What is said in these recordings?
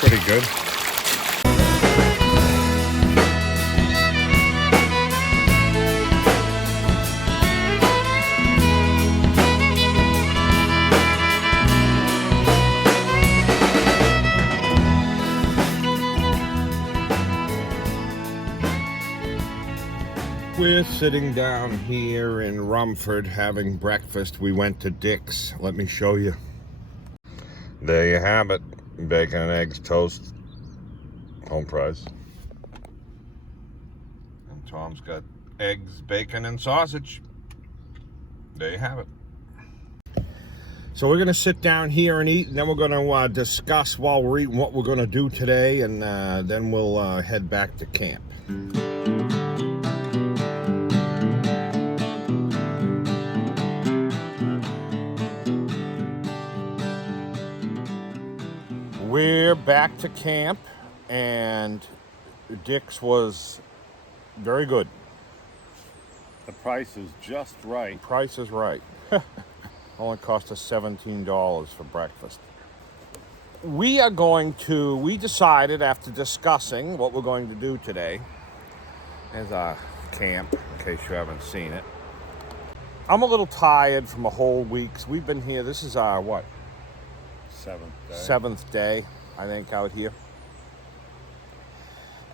pretty good. We're sitting down here in Rumford having breakfast. We went to Dick's. Let me show you. There you have it. Bacon and eggs, toast, home price. And Tom's got eggs, bacon, and sausage. There you have it. So we're going to sit down here and eat, and then we're going to discuss while we're eating what we're going to do today, and then we'll head back to camp. We're back to camp, and Dick's was very good. The price is just right. Price is right. Only cost us $17 for breakfast. We decided after discussing what we're going to do today as our camp, in case you haven't seen it. I'm a little tired from a whole week. We've been here, this is our, what? Seventh day, I think, out here.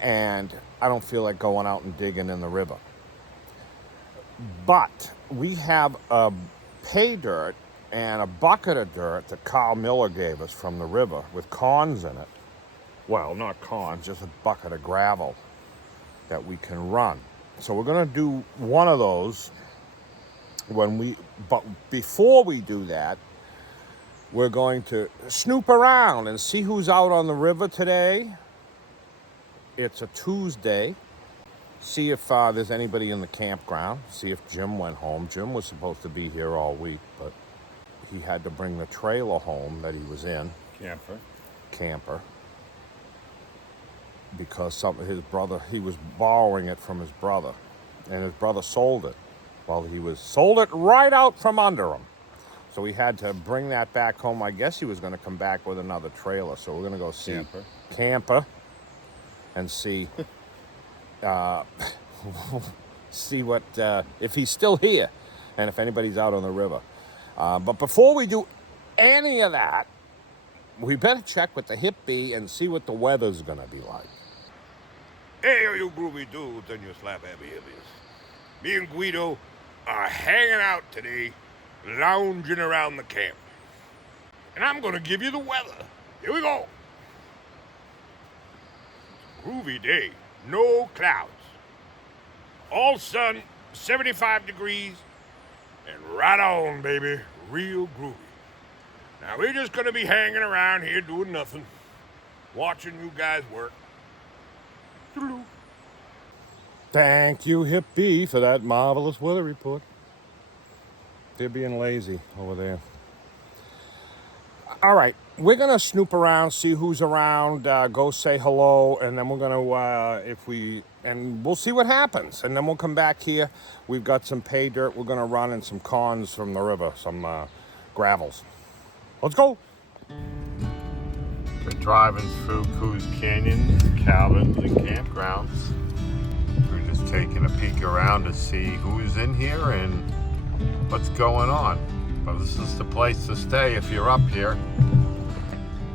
And I don't feel like going out and digging in the river. But we have a pay dirt and a bucket of dirt that Carl Miller gave us from the river with corns in it. Well, not corns, just a bucket of gravel that we can run. So we're going to do one of those but before we do that, we're going to snoop around and see who's out on the river today. It's a Tuesday. See if there's anybody in the campground. See if Jim went home. Jim was supposed to be here all week, but he had to bring the trailer home that he was in. Camper. Because his brother, he was borrowing it from his brother. And his brother sold it. Sold it right out from under him. So we had to bring that back home. I guess he was going to come back with another trailer. So we're going to go see Camper and see see what if he's still here and if anybody's out on the river. But before we do any of that, we better check with the hippie and see what the weather's going to be like. Hey, you groovy dudes and your slap happy hippies. Me and Guido are hanging out today, lounging around the camp. And I'm going to give you the weather. Here we go. Groovy day. No clouds. All sun, 75 degrees. And right on, baby. Real groovy. Now, we're just going to be hanging around here doing nothing. Watching you guys work. Toodaloo. Thank you, hippie, for that marvelous weather report. They're being lazy over there. All right, we're going to snoop around, see who's around, go say hello, and then we're going to, and we'll see what happens. And then we'll come back here. We've got some pay dirt we're going to run and some corns from the river, some gravels. Let's go. We're driving through Coos Canyons, cabins, and campgrounds. We're just taking a peek around to see who's in here and what's going on. But this is the place to stay if you're up here.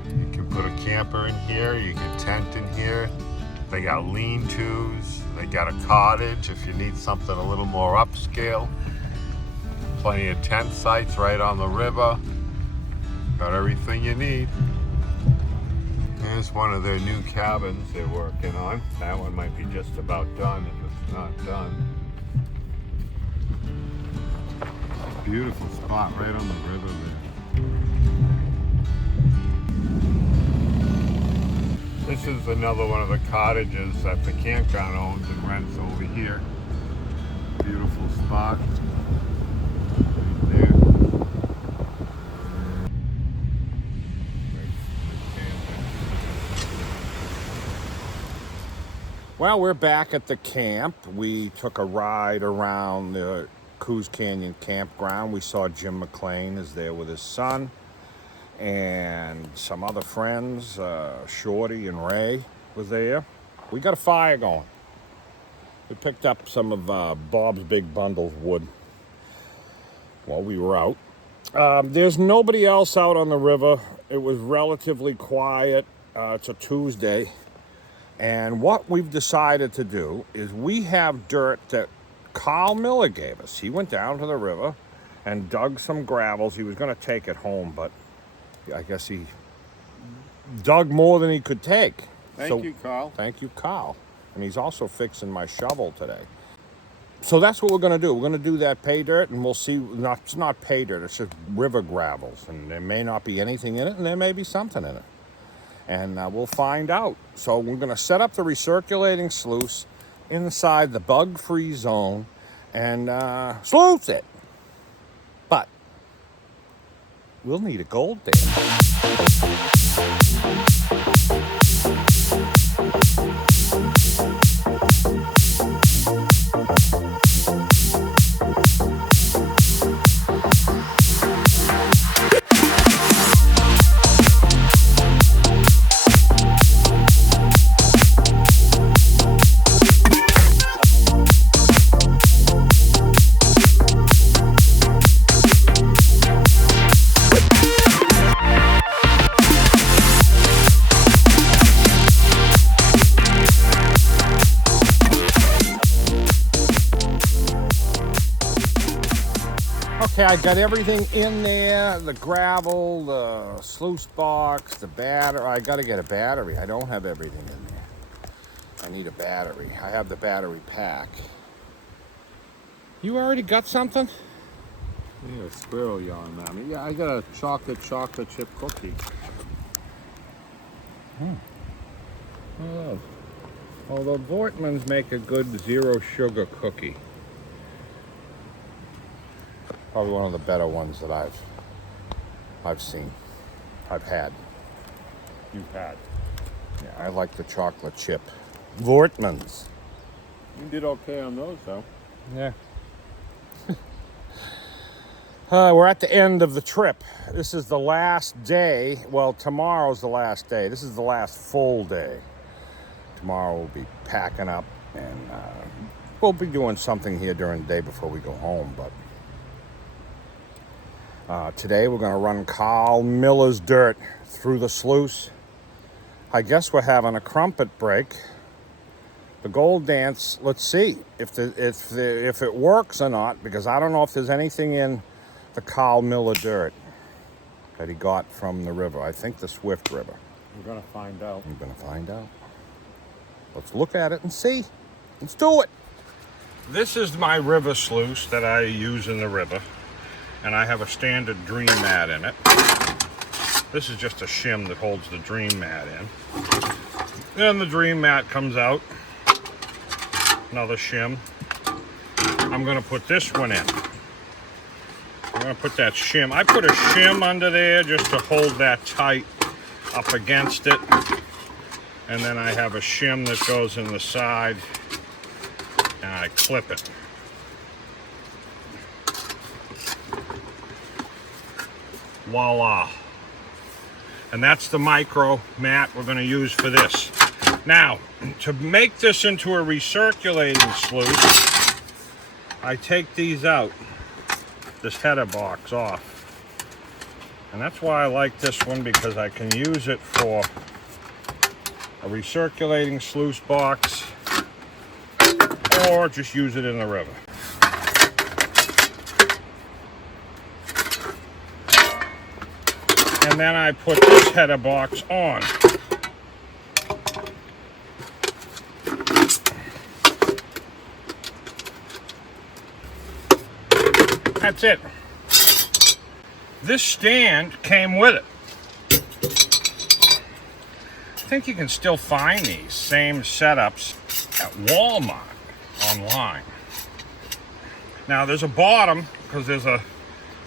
You can put a camper in here, you can tent in here. They got lean-tos, they got a cottage if you need something a little more upscale. Plenty of tent sites right on the river. Got everything you need. Here's one of their new cabins they're working on. That one might be just about done if it's not done. Beautiful spot right on the river there. This is another one of the cottages that the campground owns and rents over here. Beautiful spot. Right there. Well, we're back at the camp. We took a ride around the Coos Canyon Campground. We saw Jim McLean is there with his son. and some other friends, Shorty and Ray was there. We got a fire going. We picked up some of Bob's big bundles of wood while we were out. There's nobody else out on the river. It was relatively quiet. It's a Tuesday. And what we've decided to do is we have dirt that Carl Miller gave us. He went down to the river and dug some gravels. He was going to take it home, but I guess he dug more than he could take. Thank you, Carl. Thank you, Carl. And he's also fixing my shovel today. So that's what we're going to do. We're going to do that pay dirt, and we'll see. It's not pay dirt, it's just river gravels. And there may not be anything in it, and there may be something in it. And we'll find out. So we're going to set up the recirculating sluice inside the bug-free zone and sluice it. But we'll need a gold dam. Okay, I got everything in there, the gravel, the sluice box, the battery. I got to get a battery. I don't have everything in there. I need a battery. I have the battery pack. You already got something? Yeah, a squirrel yarn, Mommy. Yeah, I got a chocolate chip cookie. Oh. Although Vortman's make a good zero sugar cookie. Probably one of the better ones that I've seen. I've had. You've had. Yeah, I like the chocolate chip. Vortman's. You did okay on those, though. Yeah. We're at the end of the trip. This is the last day. Well, tomorrow's the last day. This is the last full day. Tomorrow we'll be packing up, and we'll be doing something here during the day before we go home. But today we're going to run Carl Miller's dirt through the sluice. I guess we're having a crumpet break. The gold dance, let's see if it works or not, because I don't know if there's anything in the Carl Miller dirt that he got from the river. I think the Swift River. We're going to find out. We're going to find out. Let's look at it and see. Let's do it. This is my river sluice that I use in the river. And I have a standard dream mat in it. This is just a shim that holds the dream mat in. Then the dream mat comes out. Another shim. I'm going to put this one in. I'm going to put that shim. I put a shim under there just to hold that tight up against it. And then I have a shim that goes in the side. And I clip it. Voila. And that's the micro mat we're going to use for this. Now, to make this into a recirculating sluice, I take these out, this header box off. And that's why I like this one, because I can use it for a recirculating sluice box or just use it in the river. And then I put this header box on. That's it. This stand came with it. I think you can still find these same setups at Walmart online. Now there's a bottom, because there's a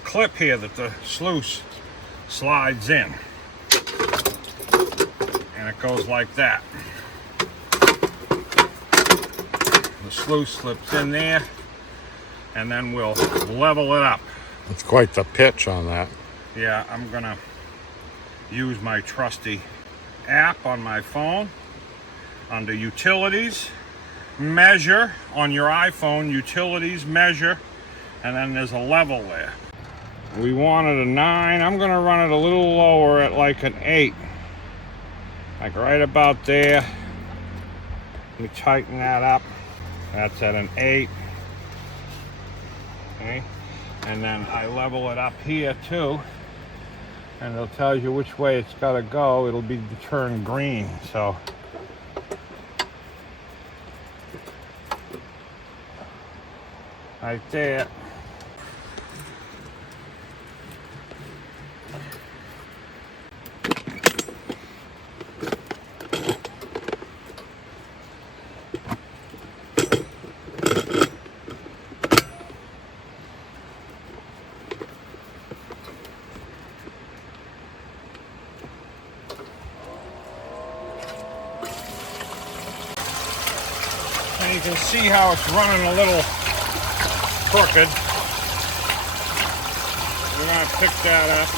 clip here that the sluice slides in, and it goes like that. The sluice slips in there, and then we'll level it up. It's quite the pitch on that. Yeah, I'm gonna use my trusty app on my phone. Under utilities, measure on your iPhone, utilities, measure, and then there's a level there. We wanted a 9. I'm gonna run it a little lower at like an 8. Like right about there. Let me tighten that up. That's at an 8. Okay. And then I level it up here too. And it'll tell you which way it's gotta go. It'll be turned green. So right there. And you can see how it's running a little crooked. We're gonna pick that up.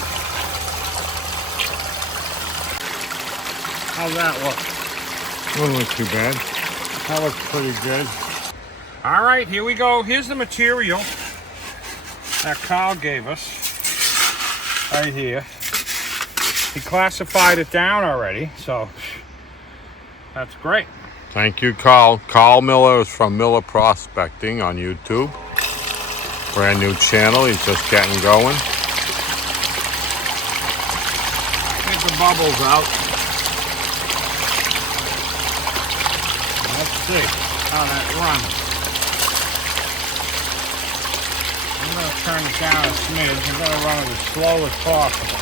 How's that look? Doesn't look too bad. That looks pretty good. All right, here we go. Here's the material that Carl gave us. Right here. He classified it down already, so that's great. Thank you, Carl. Carl Miller is from Miller Prospecting on YouTube. Brand new channel. He's just getting going. Get the bubbles out. Let's see how that runs. I'm going to turn it down a smidge. I'm going to run it as slow as possible.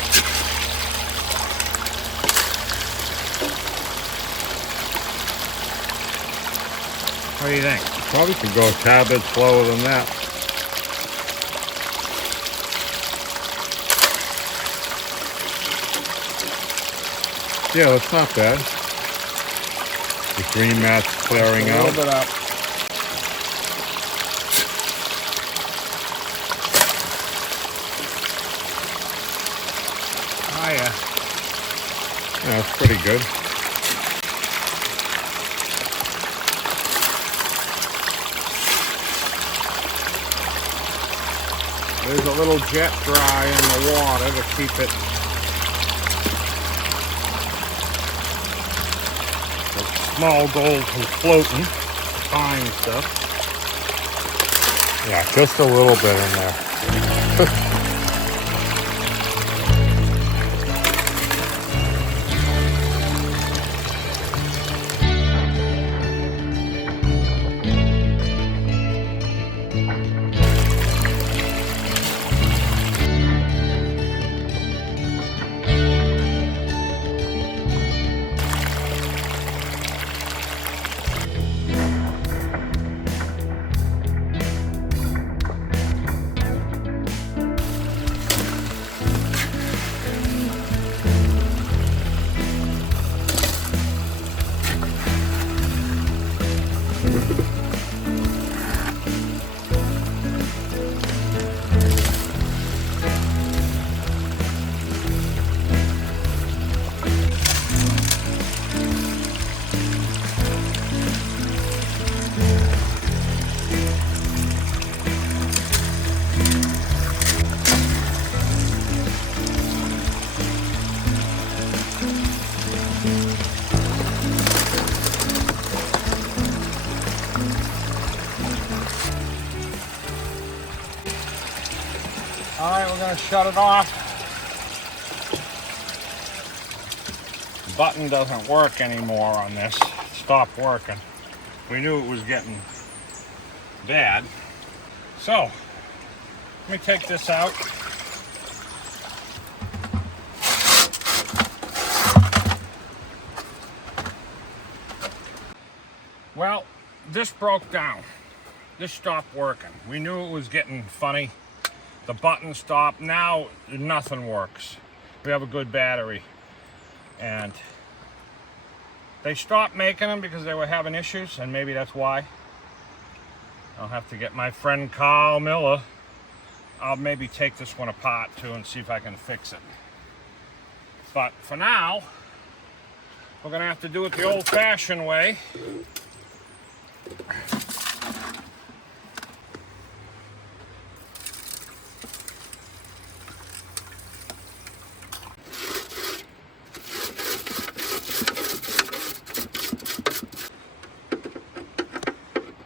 What do you think? Probably could go a tad bit slower than that. Yeah, that's not bad. The green mat's clearing A out. little bit up. Oh yeah. Yeah, that's pretty good. There's a little jet dry in the water to keep it small gold from floating, fine stuff. Yeah, just a little bit in there. All right, we're gonna shut it off. The button doesn't work anymore on this. It stopped working. We knew it was getting bad. So, let me take this out. Well, this broke down. This stopped working. We knew it was getting funny. The button stopped. Now nothing works. We have a good battery. And they stopped making them because they were having issues, and maybe that's why. I'll have to get my friend Carl Miller. I'll maybe take this one apart too and see if I can fix it. But for now, we're gonna have to do it the old-fashioned way.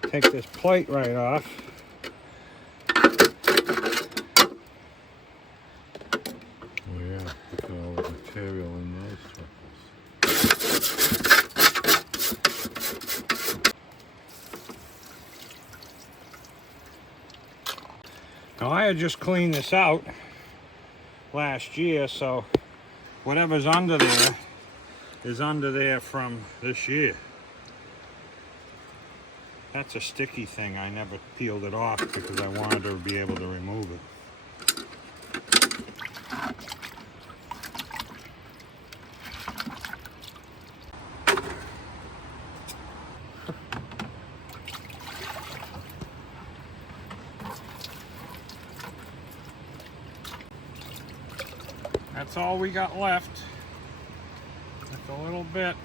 Take this plate right off. Oh yeah, look at all the material in those truffles. Now I had just cleaned this out last year, so whatever's under there is under there from this year. That's a sticky thing. I never peeled it off because I wanted to be able to remove it. That's all we got left. Just a little bit.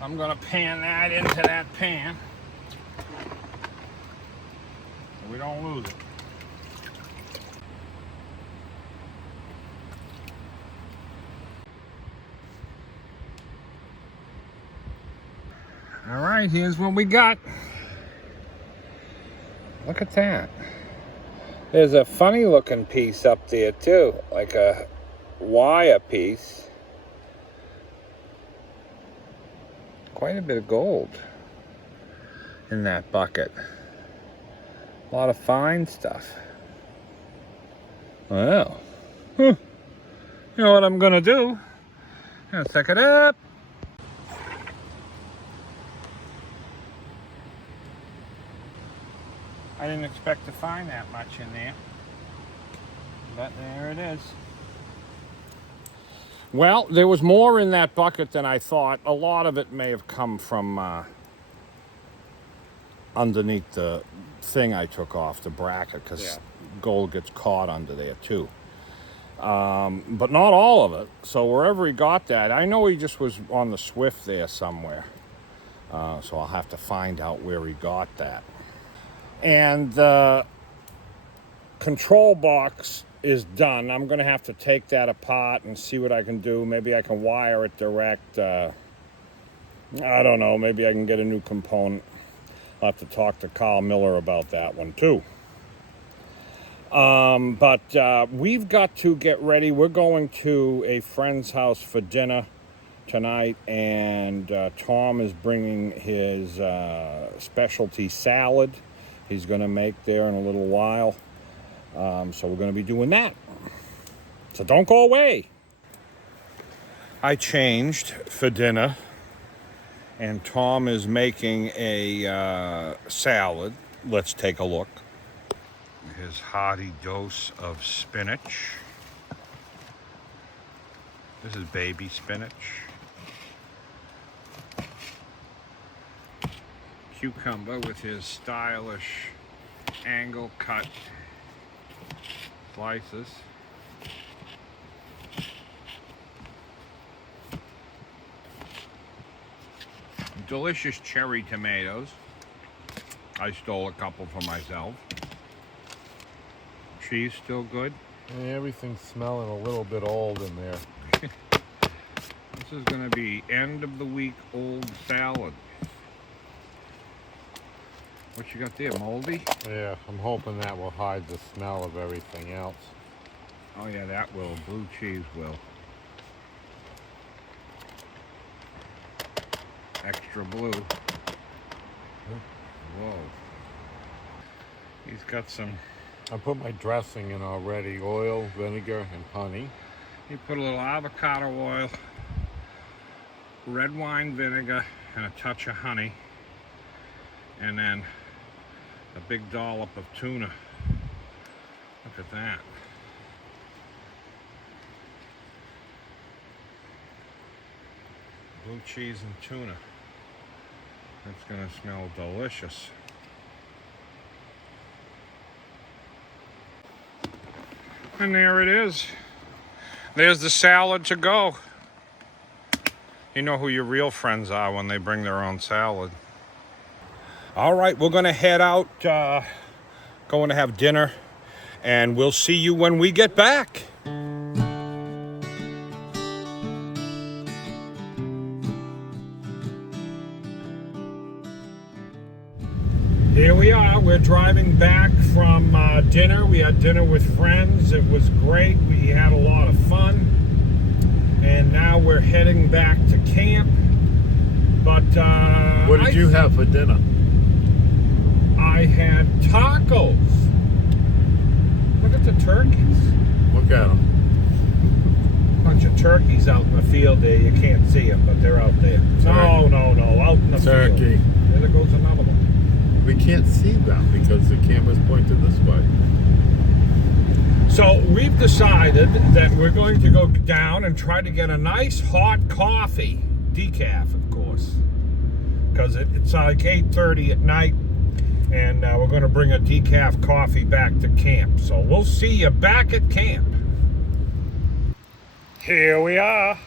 I'm gonna pan that into that pan. We don't lose it. All right, here's what we got. Look at that. There's a funny looking piece up there too, like a wire piece. Quite a bit of gold in that bucket. A lot of fine stuff. Well, you know what I'm gonna do? I'm gonna suck it up. I didn't expect to find that much in there, but there it is. Well, there was more in that bucket than I thought. A lot of it may have come from underneath the thing I took off, the bracket, because gold gets caught under there too. But not all of it. So wherever he got that, I know he just was on the Swift there somewhere. So I'll have to find out where he got that. And the control box is done. I'm gonna have to take that apart and see what I can do. Maybe I can wire it direct. I don't know, maybe I can get a new component. I'll have to talk to Carl Miller about that one too. But we've got to get ready. We're going to a friend's house for dinner tonight, and Tom is bringing his specialty salad he's going to make there in a little while. So we're going to be doing that. So don't go away. I changed for dinner, and Tom is making a salad. Let's take a look. His hearty dose of spinach. This is baby spinach. Cucumber with his stylish angle cut slices. Delicious cherry tomatoes. I stole a couple for myself. Cheese still good. Yeah, everything's smelling a little bit old in there. This is going to be end of the week old salad. What you got there, moldy? Yeah, I'm hoping that will hide the smell of everything else. Oh yeah, that will. Blue cheese will. Extra blue. Whoa. He's got some... I put my dressing in already, oil, vinegar, and honey. He put a little avocado oil, red wine vinegar, and a touch of honey. And then a big dollop of tuna. Look at that. Blue cheese and tuna. That's gonna smell delicious. And there it is. There's the salad to go. You know who your real friends are when they bring their own salad. All right, we're gonna head out, going to have dinner, and we'll see you when we get back. Here we are. We're driving back from dinner. We had dinner with friends. It was great. We had a lot of fun. And now we're heading back to camp. But What did you have for dinner? I had tacos. Look at the turkeys. Look at them. Bunch of turkeys out in the field there. You can't see them, but they're out there. No, out in the Turkey. field. There goes another one. We can't see them because the camera's pointed this way. So we've decided that we're going to go down and try to get a nice hot coffee, decaf, of course, because it's like 8:30 at night, and we're going to bring a decaf coffee back to camp. So we'll see you back at camp. Here we are.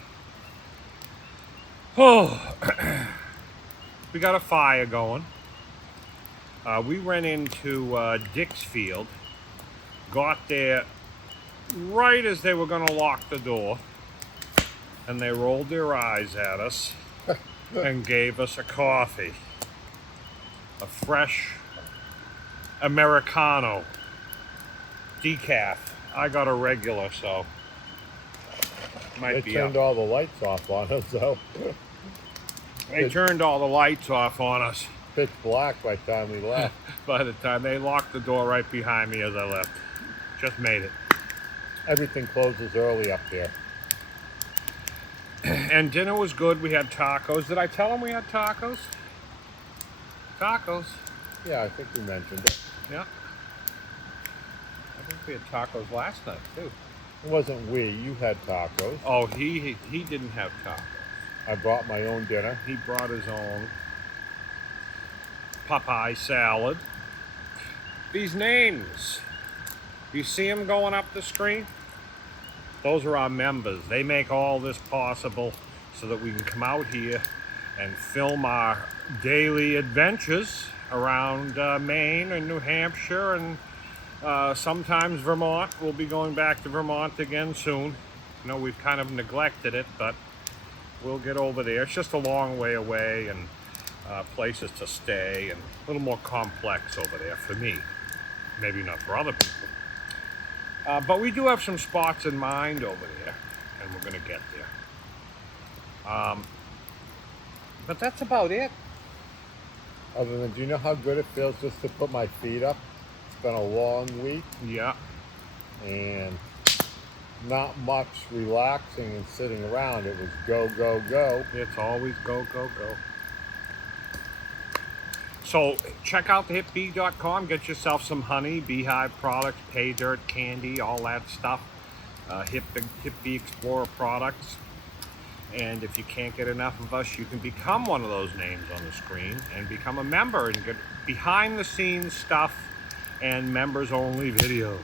Oh, we got a fire going. We ran into Dick's Field, got there right as they were going to lock the door, and they rolled their eyes at us and gave us a coffee. A fresh Americano decaf. I got a regular, so might They be turned up. all the lights off on us, though. They turned all the lights off on us. Pitch black by the time we left. By the time they locked the door right behind me as I left. Just made it. Everything closes early up there. And dinner was good. We had tacos. Did I tell them we had tacos? Tacos. Yeah, I think we mentioned it. Yeah. I think we had tacos last night too. It wasn't we. You had tacos. Oh, he didn't have tacos. I brought my own dinner. He brought his own Popeye salad. These names, you see them going up the screen? Those are our members. They make all this possible so that we can come out here and film our daily adventures around Maine and New Hampshire and sometimes Vermont. We'll be going back to Vermont again soon. You know, we've kind of neglected it, but we'll get over there. It's just a long way away, and places to stay, and a little more complex over there for me. Maybe not for other people. But we do have some spots in mind over there, and we're going to get there. But that's about it. Other than, do you know how good it feels just to put my feet up? It's been a long week. Yeah. And not much relaxing and sitting around. It was go, go, go. It's always go, go, go. So check out thehipbee.com. Get yourself some honey, beehive products, pay dirt, candy, all that stuff. Hip Bee Explorer products. And if you can't get enough of us, you can become one of those names on the screen and become a member and get behind the scenes stuff and members only videos.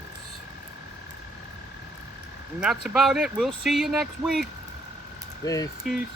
And that's about it. We'll see you next week. Peace. Peace.